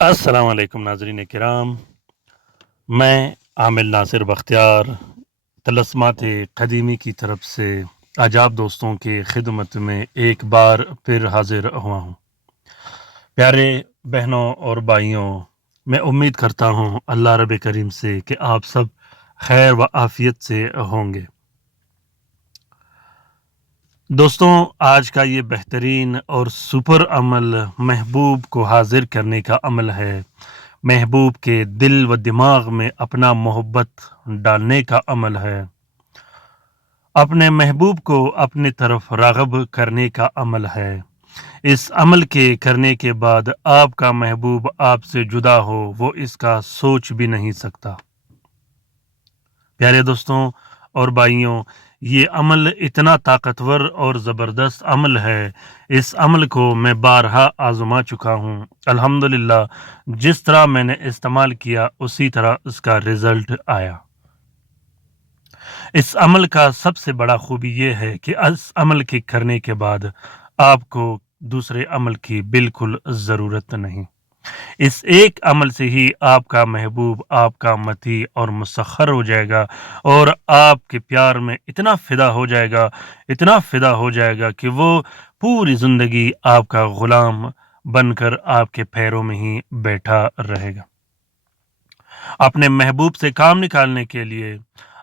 अस्सलाम वालेकुम नाज़रीन किराम। मैं आमिर नासिर बख्तियार तलस्मात क़दीमी की तरफ से आज आप दोस्तों की खिदमत में एक बार फिर हाजिर हुआ हूँ। प्यारे बहनों और भाइयों, मैं उम्मीद करता हूँ अल्लाह रब करीम से कि आप सब खैर व आफ़ियत से होंगे। दोस्तों, आज का ये बेहतरीन और सुपर अमल महबूब को हाज़िर करने का अमल है। महबूब के दिल व दिमाग में अपना मोहब्बत डालने का अमल है। अपने महबूब को अपनी तरफ राग़ब करने का अमल है। इस अमल के करने के बाद आपका महबूब आपसे जुदा हो, वो इसका सोच भी नहीं सकता। प्यारे दोस्तों और भाइयों, ये अमल इतना ताकतवर और ज़बरदस्त अमल है, इस अमल को मैं बारहा आज़मा चुका हूँ। अल्हम्दुलिल्लाह, जिस तरह मैंने इस्तेमाल किया उसी तरह उसका रिज़ल्ट आया। इस अमल का सबसे बड़ा खूबी ये है कि इस अमल के करने के बाद आपको दूसरे अमल की बिल्कुल ज़रूरत नहीं। इस एक अमल से ही आपका महबूब आपका मती और मुसख्खर हो जाएगा और आपके प्यार में इतना फ़िदा हो जाएगा कि वो पूरी ज़िंदगी आपका ग़ुलाम बनकर आपके पैरों में ही बैठा रहेगा। अपने महबूब से काम निकालने के लिए,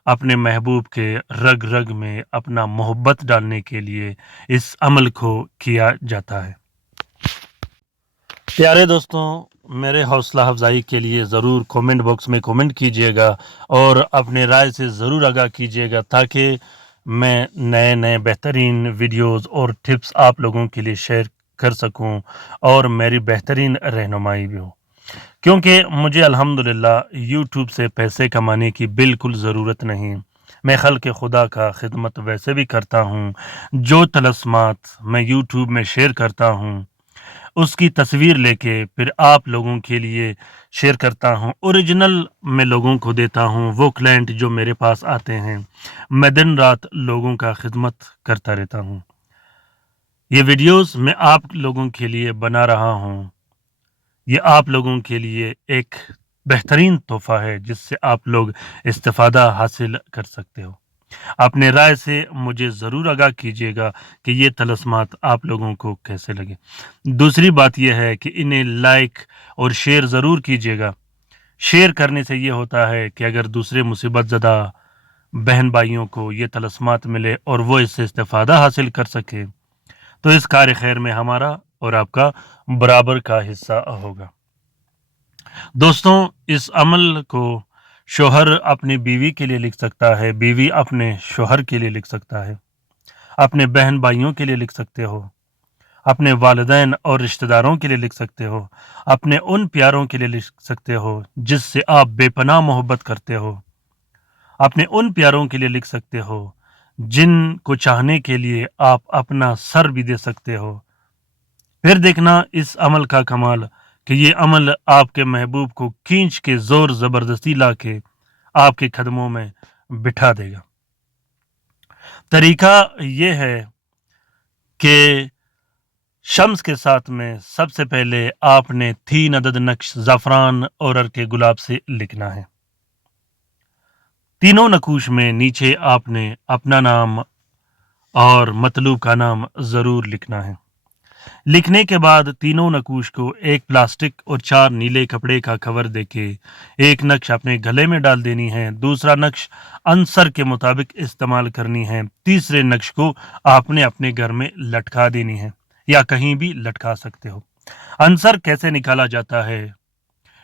अपने महबूब के रग-रग में अपना मोहब्बत डालने के लिए इस अमल को किया जाता है। प्यारे दोस्तों, मेरे हौसला अफ़ज़ाई के लिए ज़रूर कमेंट बॉक्स में कमेंट कीजिएगा और अपने राय से ज़रूर आगाह कीजिएगा ताकि मैं नए-नए बेहतरीन वीडियोज़ और टिप्स आप लोगों के लिए शेयर कर सकूं और मेरी बेहतरीन रहनुमाई भी हो। क्योंकि मुझे अल्हम्दुलिल्लाह यूट्यूब से पैसे कमाने की बिल्कुल ज़रूरत नहीं। मैं ख़ल्क़ खुदा का खिदमत वैसे भी करता हूँ। जो तलस्मात मैं यूट्यूब में शेयर करता हूँ उसकी तस्वीर लेके फिर आप लोगों के लिए शेयर करता हूँ। ओरिजिनल मैं लोगों को देता हूँ। वो क्लाइंट जो मेरे पास आते हैं, मैं दिन रात लोगों का खिदमत करता रहता हूँ। ये वीडियोस मैं आप लोगों के लिए बना रहा हूँ। ये आप लोगों के लिए एक बेहतरीन तोहफ़ा है जिससे आप लोग इस्तिफ़ादा हासिल कर सकते हो। अपने राय से मुझे ज़रूर आगाह कीजिएगा कि ये तलस्मात आप लोगों को कैसे लगे। दूसरी बात ये है कि इन्हें लाइक और शेयर ज़रूर कीजिएगा। शेयर करने से ये होता है कि अगर दूसरे मुसीबत ज़दा बहन भाइयों को ये तलस्मात मिले और वो इससे इस्तिफ़ादा हासिल कर सके, तो इस कार्य खैर में हमारा और आपका बराबर का हिस्सा होगा। दोस्तों, इस अमल को शौहर अपनी बीवी के लिए लिख सकता है, बीवी अपने शौहर के लिए लिख सकता है, अपने बहन भाइयों के लिए लिख सकते हो, अपने वालिदैन और रिश्तेदारों के लिए लिख सकते हो, अपने उन प्यारों के लिए लिख सकते हो जिससे आप बेपनाह मोहब्बत करते हो, अपने उन प्यारों के लिए लिख सकते हो जिनको चाहने के लिए आप अपना सर भी दे सकते हो। फिर देखना इस अमल का कमाल कि ये अमल आपके महबूब को खींच के ज़ोर ज़बरदस्ती लाके आपके कदमों में बिठा देगा। तरीका ये है कि शम्स के साथ में सबसे पहले आपने 3 अदद नक्श ज़ाफ़रान और अर्के गुलाब से लिखना है। तीनों नकूश में नीचे आपने अपना नाम और मतलूब का नाम ज़रूर लिखना है। लिखने के बाद तीनों नकूश को एक प्लास्टिक और 4 नीले कपड़े का कवर देके एक नक्श अपने गले में डाल देनी है, दूसरा नक्श अंसर के मुताबिक इस्तेमाल करनी है, तीसरे नक्श को आपने अपने घर में लटका देनी है या कहीं भी लटका सकते हो। अंसर कैसे निकाला जाता है,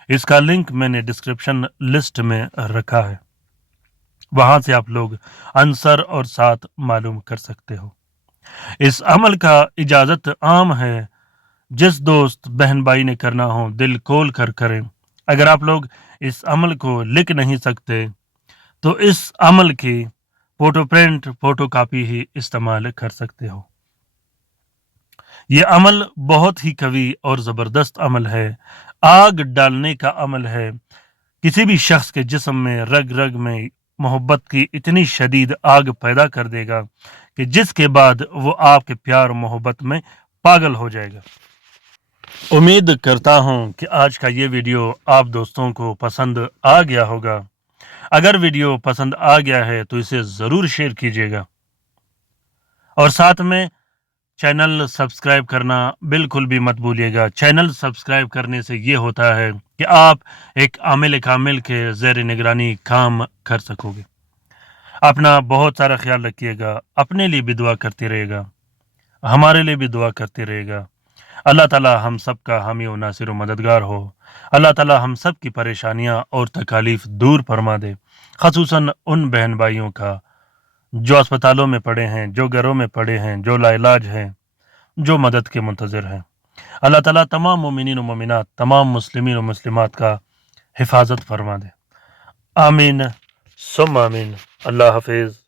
इसका लिंक मैंने डिस्क्रिप्शन लिस्ट में रखा है, वहां से आप लोग अंसर और साथ मालूम कर सकते हो। इस अमल का इजाज़त आम है, जिस दोस्त बहन भाई ने करना हो दिल खोल कर करें। अगर आप लोग इस अमल को लिख नहीं सकते तो इस अमल की फ़ोटो प्रिंट, फ़ोटो कॉपी ही इस्तेमाल कर सकते हो। ये अमल बहुत ही कवी और ज़बरदस्त अमल है। आग डालने का अमल है। किसी भी शख्स के जिस्म में रग-रग में मोहब्बत की इतनी शदीद आग पैदा कर देगा कि जिसके बाद वो आपके प्यार और मोहब्बत में पागल हो जाएगा। امید کرتا ہوں کہ آج کا یہ ویڈیو آپ دوستوں کو پسند آ گیا ہوگا۔ اگر ویڈیو پسند آ گیا ہے تو اسے ضرور شیئر کیجیے گا، اور ساتھ میں چینل سبسکرائب کرنا بالکل بھی مت بھولیے گا۔ چینل سبسکرائب کرنے سے یہ ہوتا ہے کہ آپ ایک عامل کامل کے زیر نگرانی کام کر سکو گے۔ اپنا بہت سارا خیال رکھیے گا، اپنے لیے بھی دعا کرتے رہے گا، ہمارے لیے بھی دعا کرتے رہے گا۔ اللہ تعالی ہم سب کا حامی و ناصر و مددگار ہو۔ اللہ تعالی ہم سب کی پریشانیاں اور تکالیف دور فرما دے، خصوصاً ان بہن بھائیوں کا جو اسپتالوں میں پڑے ہیں، جو گھروں میں پڑے ہیں، جو لا علاج ہیں، جو مدد کے منتظر ہیں۔ اللہ تعالیٰ تمام مومنین و مومنات، تمام مسلمین و مسلمات کا حفاظت فرما دے۔ آمین ثم آمین۔ اللہ حافظ۔